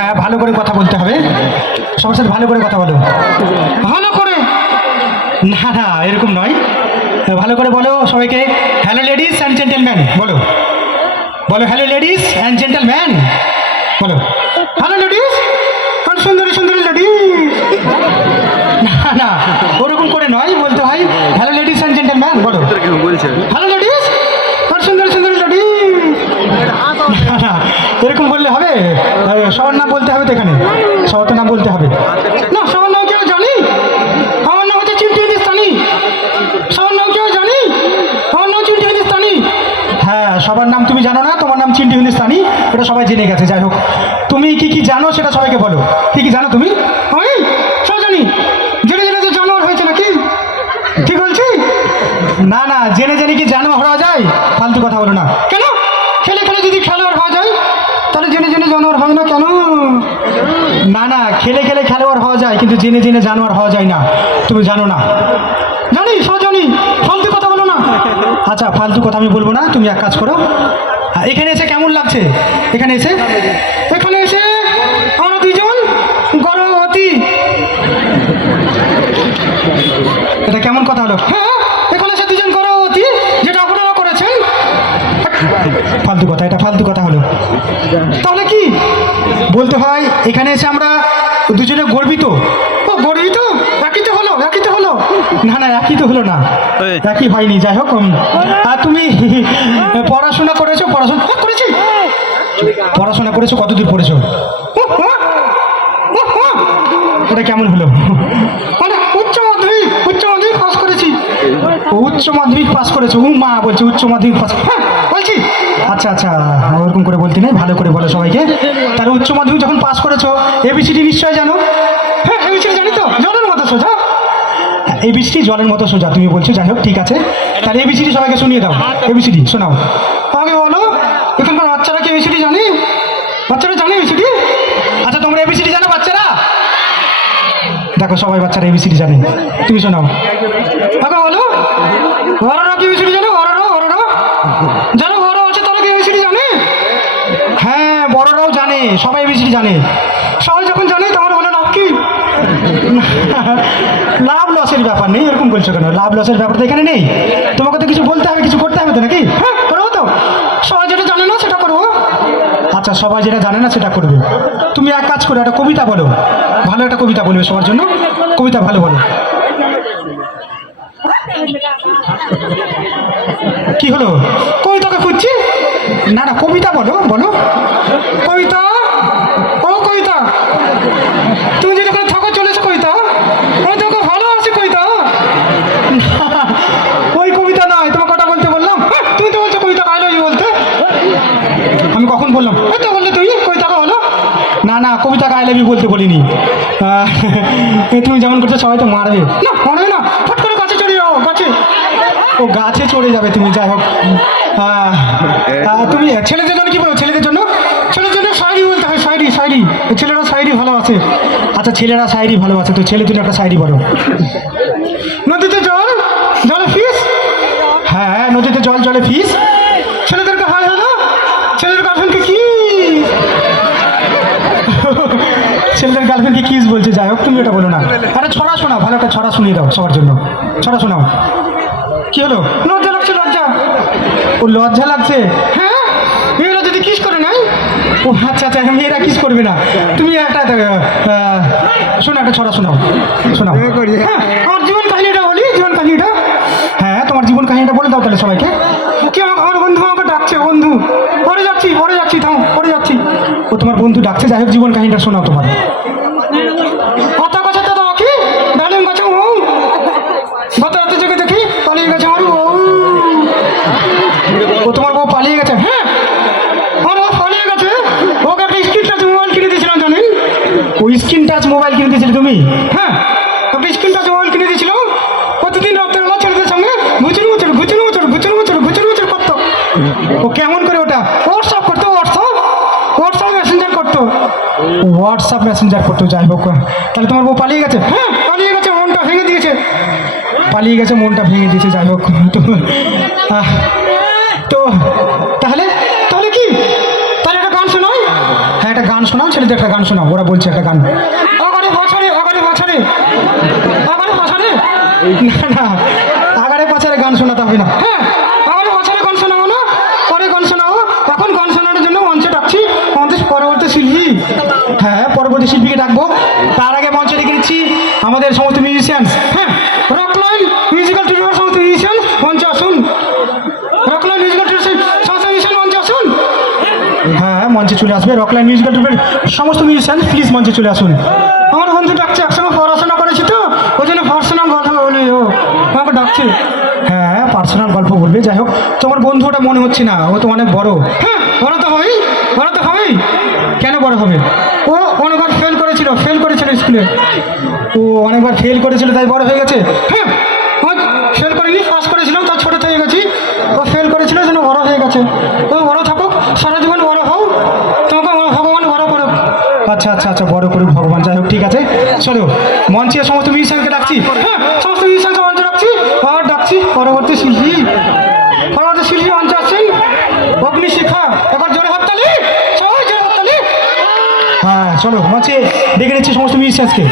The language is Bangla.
হ্যাঁ, ভালো করে কথা বলতে হবে। সবার সাথে ভালো করে কথা বলো, ভালো করে। না না, এরকম নয়, ভালো করে বলো সবাইকে। হ্যালো লেডিস অ্যান্ড জেন্টেলম্যান বলো, বলো হ্যালো লেডিস অ্যান্ড জেন্টেলম্যান বলো। হ্যালো লেডিস অ্যান্ড সুন্দরী সুন্দরী লেডিস। না না, ওরকম করে নয়, বলতে হয় হ্যালো লেডিস অ্যান্ড জেন্টেলম্যান বলো। হ্যালো লেডিস অ্যান্ড সুন্দরী সুন্দরী লেডিস। না না, এরকম বললে হবে? সবার নাম বলতে হবে তো, এখানে সবার তো নাম বলতে হবে না। সবার নাম কেউ জানি? আমার নাম হচ্ছে চিমটি হিন্দুস্তানি। সবার নাম কেউ জানি? আমার নাম চিমটি হিন্দুস্তানি। হ্যাঁ, সবার নাম তুমি জানো না, তোমার নাম চিমটি হিন্দুস্তানি, এটা সবাই জেনে গেছে। যাই হোক, তুমি কি কি জানো সেটা সবাইকে বলো। কি কি জানো তুমি? আমি সব জানি। জেনে জেনে তো জানোয়ার হয়েছে নাকি? ঠিক বলছি? না না, জেনে জেনে কি জানোয়ার হওয়া যায়? ফালতু কথা বলো না। কেন? খেলে খেলে যদি খেলোয়াড় হওয়া যায়, তাহলে জেনে জেনে জানোয়ার হয় না কেন? না না, খেলে খেলে খেলোয়াড় হওয়া যায়, কিন্তু জেনে জেনে জানোয়ার হওয়া যায় না। তুমি জানো না? জানি, সব জানি। ফালতু কথা বলো না। আচ্ছা, ফালতু কথা আমি বলবো না। তুমি এক কাজ করো, এখানে এসে কেমন লাগছে? এখানে এসে আমরা দুজন গর্ভবতী। এটা কেমন কথা হলো? হ্যাঁ, এখানে এসে দুজন গর্ভবতী, যেটা আপনারা করেছেন। ফালতু কথা, এটা ফালতু কথা হলো। তাহলে কি বলতে হয়? এখানে এসে আমরা দুজনে গর্বিত। ও গর্বিত, একই তো হলো, একই তো হলো। না না, একই তো হলো না, একই হয়নি। যাই হোক, আর তুমি পড়াশোনা করেছো? পড়াশোনা করেছি। পড়াশোনা করেছো? কতদূর পড়েছো? এটা কেমন হলো? মানে উচ্চ মাধ্যমিক, উচ্চ মাধ্যমিক পাস করেছি। উচ্চ মাধ্যমিক পাস করেছো? মা বলছে উচ্চ মাধ্যমিক পাস। হ্যাঁ বলছি। আচ্ছা আচ্ছা, ওরকম করে বলতে নেই, ভালো করে বলো সবাইকে। তাহলে উচ্চ মাধ্যমিক যখন পাস করেছো, এবিসিডি নিশ্চয় জানো? হ্যাঁ, এবিসিডি জানি তো, জলের মতো সোজা। এবিসিডি জলের মতো সোজা তুমি বলছো। যাই হোক, ঠিক আছে, তাহলে এবিসিডি সবাইকে শুনিয়ে দাও। এবিসিডি শোনাও আগে বলো। এখানকার বাচ্চারা কি এবিসিডি জানে? বাচ্চারা জানে এবিসিডি? আচ্ছা, তোমরা এবিসিডি জানো বাচ্চারা? দেখো, সবাই বাচ্চারা এবিসিডি জানে। তুমি শোনাও আগে বলো। বড়রা কি এবিসিডি জানো? বড়রা বড়রা জানো? বড় আছে, তারা কি এবিসিডি জানে? হ্যাঁ, বড়রাও জানে, সবাই এবিসিডি জানে। সবাই যখন জানে, তোমার বলে লাভ কি? লাভ লসের ব্যাপার নেই। এরকম বলছো কেন? লাভ লসের ব্যাপার তো এখানে নেই। তোমাকে তো কিছু বলতে হবে, কিছু করতে হবে তো, নাকি? হ্যাঁ, করবো তো। সবাই যেটা জানে না সেটা করবো। আচ্ছা, সবাই যেটা জানে না সেটা করবে। তুমি এক কাজ করো, একটা কবিতা বলো। ভালো একটা কবিতা বলবে সবার জন্য। কবিতা ভালো বলো। কি হলো? কবিতাকে খুঁজছি? না না, কবিতা বলো, বলো কবিতা। ও কবিতা, তুমি যে যখন থাকো চলেছো কবিতা, আমি তোমাকে ভালোবাসি কবিতা। ওই কবিতা নয়, তোমাকে কটা বলতে বললাম? তুমি তো বলছো কবিতা আই লাভ ইউ বলতে। আমি কখন বললাম? এই তো বললে তুমি কবিতাকে বলো। না না, কবিতাকে আই লাভ ইউ বলতে বলিনি। তুমি যেমন করছো সবাই তো মারবে। না, মারবে না, ফট করে গাছে চড়ে যাও। গাছে? ও গাছে চড়ে যাবে তুমি। যাই হোক, তুমি ছেলেদের জন্য কি বলো? ছেলেদের জন্য, ছেলেদের জন্য শায়রি বলতে হয়। শায়রি, শায়রি। ছেলেরা শায়রি ভালোবাসে। আচ্ছা, ছেলেরা শায়রি ভালোবাসে, তো ছেলের জন্য একটা শায়রি বলো। নদীতে জল, জলে ফিস। হ্যাঁ, নদীতে জল, জলে ফিস। ছেলেদেরকে হাই হলো, ছেলের গার্লফ্রেন্ডকে কি? ছেলেদের গার্লফ্রেন্ডকে কিস বলছে। যাই হোক, তুমি এটা বলো না। আরে ছড়া শোনাও, ভালো একটা ছড়া শুনিয়ে দাও সবার জন্য। ছড়া শোনাও। কি হলো? লজ্জা লাগছে, লজ্জা। ও লজ্জা লাগছে? হ্যাঁ, মেয়েরা যদি কিস করে নাই। ও আচ্ছা আচ্ছা, মেয়েরা কিস করবে না। তুমি একটা শোনো, একটা ছড়া শোনাও, শোনাও। হ্যাঁ, আমার জীবন কাহিনীটা বলি, জীবন কাহিনীটা। হ্যাঁ, তোমার জীবন কাহিনীটা বলে দাও তাহলে সবাইকে। কি আমার বন্ধু আমাকে ডাকছে, বন্ধু। পরে যাচ্ছি, পরে যাচ্ছি, থামো, পরে যাচ্ছি। ও তোমার বন্ধু ডাকছে। যাই হোক, জীবন কাহিনীটা শোনাও তোমার। কথা কথা তো কি ডালিম গাছে বউ, গত রাতে জেগে দেখি পালিয়ে গেছে আমার বউ। ও তোমার বউ পালিয়ে গেছে? হ্যাঁ, আমার বউ পালিয়ে গেছে। ওকে একটা স্ক্রিন টাচ মোবাইল কিনে দিয়েছিলাম, জানেন? ওই স্ক্রিন টাচ মোবাইল কিনে দিয়েছিলে তুমি? হ্যাঁ, একটা স্ক্রিন টাচ মোবাইল কিনে দিয়েছিল। প্রতিদিন রাত্রেবেলা ছেলেদের সঙ্গে ঘুচুর ঘুচুর ঘুচুর ঘুচুর ঘুচুর ঘুচুর ঘুচুর ঘুচুর করতো। ও কেমন করে ওটা? হোয়াটসঅ্যাপ করতো, হোয়াটসঅ্যাপ, হোয়াটসঅ্যাপ মেসেঞ্জার করতো। হোয়াটসঅ্যাপ মেসেঞ্জার করতো। যাই হোক, তাহলে তোমার বউ পালিয়ে গেছে? হ্যাঁ, পালিয়ে গেছে, মনটা ভেঙে দিয়েছে। পালিয়ে গেছে, মনটা ভেঙে দিয়েছে। যাই হোক, তো তাহলে, তাহলে কি? তাহলে একটা গান শোনাই। হ্যাঁ, একটা গান শোনাও, ছেলেদের একটা গান শোনাও, ওরা বলছে একটা গান। আগারে বছরে আগারে বছরে আগারে বছরে, না না আগারে বছরে গান শোনাতে হবে না। হ্যাঁ আগারে বছরে গান শোনাবো না, পরে গান শোনাবো। এখন গান শোনানোর জন্য মঞ্চে ডাকছি আমাদের পরবর্তী শিল্পী। হ্যাঁ পরবর্তী শিল্পীকে ডাকবো, তার আগে মঞ্চে ডেকে নিচ্ছি আমাদের সমস্ত মিউজিশিয়ানস। হ্যাঁ রকলাইন মিউজিক্যাল ট্রিওর সমস্ত মিউজিশিয়ান মঞ্চে আসুন। রকলাইন মিউজিক্যাল ট্রিওর সমস্ত মিউজিশিয়ান মঞ্চে আসুন। হ্যাঁ মঞ্চে চলে আসবে রকলাইন মিউজিক্যাল ট্রিওর সমস্ত মিউজিশিয়ান, প্লিজ মঞ্চে চলে আসুন। আমার বন্ধু ডাকছে, একসঙ্গে পড়াশোনা করেছি তো ওই জন্য পার্সোনাল গল্প বলি, ও আমাকে ডাকছে। হ্যাঁ পার্সোনাল গল্প বলবে, যাই হোক তোমার বন্ধু ওটা মনে হচ্ছে না, ও তো অনেক বড়। হ্যাঁ বড় তো হবেই, বড় তো হবেই। কেন বড় হবে? ও অনেকবার ফেল করেছিল স্কুলে, ও অনেকবার ফেল করেছিল তাই বড় হয়ে গেছে। হ্যাঁ ফেল করিনি, পাস করেছিলাম তার ছোটো থেকে গেছি, ও ফেল করেছিল যেন বড় হয়ে গেছে। ও বড় থাকুক, সারা জীবন বড় হও, তোমাকে ভগবান বড় করুক। আচ্ছা আচ্ছা আচ্ছা বড় করুক ভগবান, যাই হোক ঠিক আছে। চলো মঞ্চে সমস্ত মিউজিশিয়ানকে ডাকছি। হ্যাঁ সমস্ত মিউজিশিয়ানকে মঞ্চে ডাকছি, আর ডাকছি পরবর্তী শিল্পী মঞ্চে আসছেন অগ্নিশিখা। এবার জোরে হাততালি, সবাই জোরে হাততালি। হ্যাঁ চলো মঞ্চে ডেকে নিচ্ছি সমস্ত মিউজিশিয়ানকে।